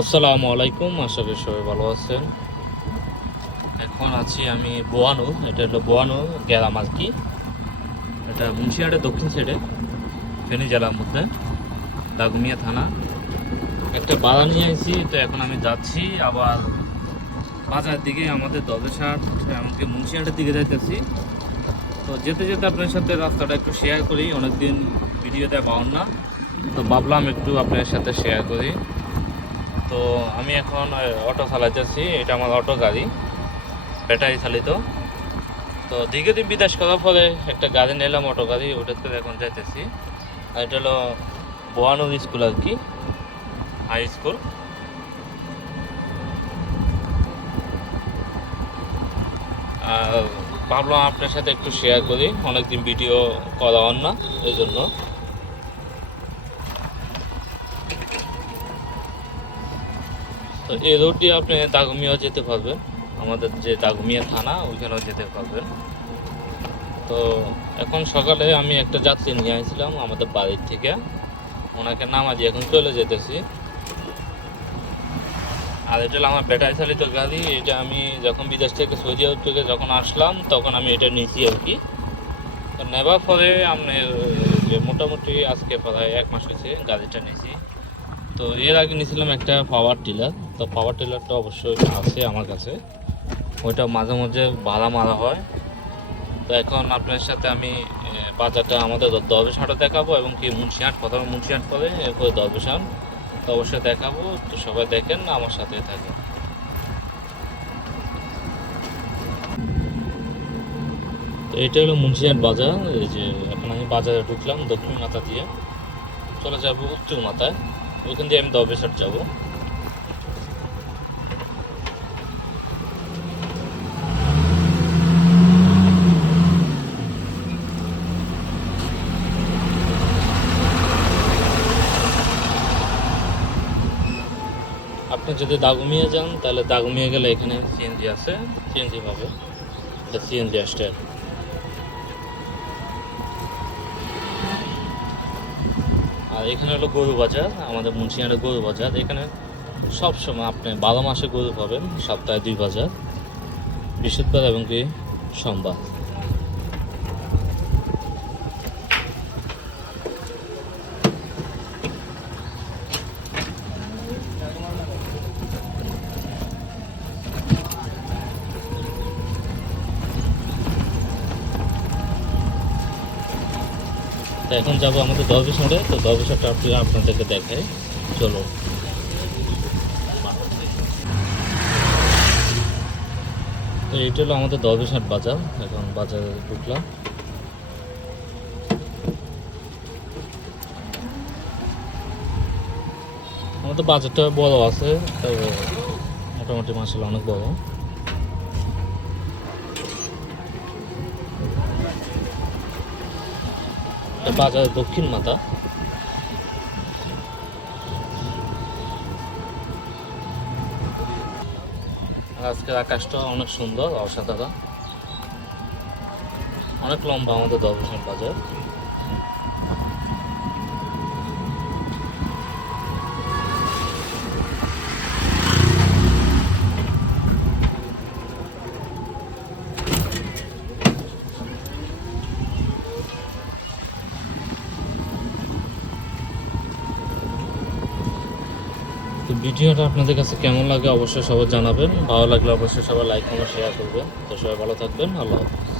আসসালামু আলাইকুম, আশা করি সবাই ভালো আছেন। এখন আছি আমি বোয়ানো, এটা হলো বোয়ানো গ্রাম আর কি। এটা মুন্সিয়াটের দক্ষিণ সাইডে, ফেনী জেলার মধ্যে, দাগমিয়া থানা। একটা বাধা নিয়ে আসছি, তো এখন আমি যাচ্ছি আবার বাজার দিকে, আমাদের দবেশাট এমনকি মুন্সিয়াটের দিকে যাইতেছি। তো যেতে যেতে আপনার সাথে রাস্তাটা একটু শেয়ার করি, অনেকদিন ভিডিওতে পাওয়ার না, তো ভাবলাম একটু আপনার সাথে শেয়ার করি। তো আমি এখন অটো চালাইতেছি, এটা আমার অটো গাড়ি, ব্যাটারি চালিত। তো দীর্ঘদিন বিদেশ করার পরে একটা গাড়ি নিলাম, অটো গাড়ি, ওটাতে এখন যাইতেছি। আর এটা হলো বোয়ানুর স্কুল আর কি, হাই স্কুল। আর ভাবলাম আপনার সাথে একটু শেয়ার করি, অনেকদিন ভিডিও করা হন না, এই জন্য। তো এই রোড দিয়ে আপনি দাগমিয়াও যেতে পারবেন, আমাদের যে দাগমিয়া থানা ওইখানেও যেতে পারবেন। তো এখন সকালে আমি একটা যাত্রী নিয়ে আসছিলাম আমাদের বাড়ির থেকে, ওনাকে নামাজি এখন চলে যেতেছি। আর এটা হলো আমার ব্যাটারি চালিত গাড়ি, এটা আমি যখন বিদেশ থেকে সৌদি আরব থেকে যখন আসলাম তখন আমি এটা নিয়েছি আর কি। তো নেবার পরে আপনার যে মোটামুটি আজকে প্রায় 1 মাস হয়েছে গাড়িটা নিয়েছি। তো এর আগে নিয়েছিলাম একটা পাওয়ার টিলার, তো পাওয়ার টিলারটা অবশ্যই আছে আমার কাছে, ওইটা মাঝে মাঝে ভাড়া মারা হয়। তো এখন আপনার সাথে আমি বাজারটা আমাদের দরবেশহাটে দেখাবো, এবং কি মুন্সিহাট, প্রথমে মুন্সিহাট করে এরপরে দরবেশহাট, তো অবশ্যই দেখাবো। তো সবাই দেখেন, আমার সাথে থাকেন। তো এটা হলো মুন্সিহাট বাজার। এই যে এখন আমি বাজারে ঢুকলাম, দক্ষিণ মাথা দিয়ে চলে যাব উত্তর মাথায়, ওইখান দিয়ে আমি দরবেশহাট যাব। আপনি যদি দাগমিয়া যান তাহলে দাগমিয়া গেলে এখানে সিএনজি আছে, সিএনজি পাবে, এটা সিএনজি স্ট্যান্ড। আর এখানে হলো গরু বাজার, আমাদের মুন্সিহাটের গরু বাজার। এখানে সবসময় আপনি 12 মাসে গরু পাবেন, সপ্তাহে 2 বাজার, বৃহস্পতিবার এবং কি সোমবার। তো এখন যাবো আমাদের দরবেশহাটে, তো দরবেশহাটটা আপনাদেরকে দেখাই, চলো। তো এইটা হলো আমাদের দরবেশহাট বাজার, এখন বাজারে ঢুকলাম। আমাদের বাজারটা বড় আছে, তো মোটামুটি মাসাল্লাহ অনেক বড়। বাজারের দক্ষিণ মাথা। আজকের আকাশটা অনেক সুন্দর, অসাধারণ, অনেক লম্বা আমাদের দরবেশহাট বাজার। তো ভিডিওটা আপনাদের কাছে কেমন লাগে অবশ্যই সবাই জানাবেন, ভালো লাগলে অবশ্যই সবাই লাইক কমেন্ট শেয়ার করবেন। তো সবাই ভালো থাকবেন, আল্লাহ হাফেজ।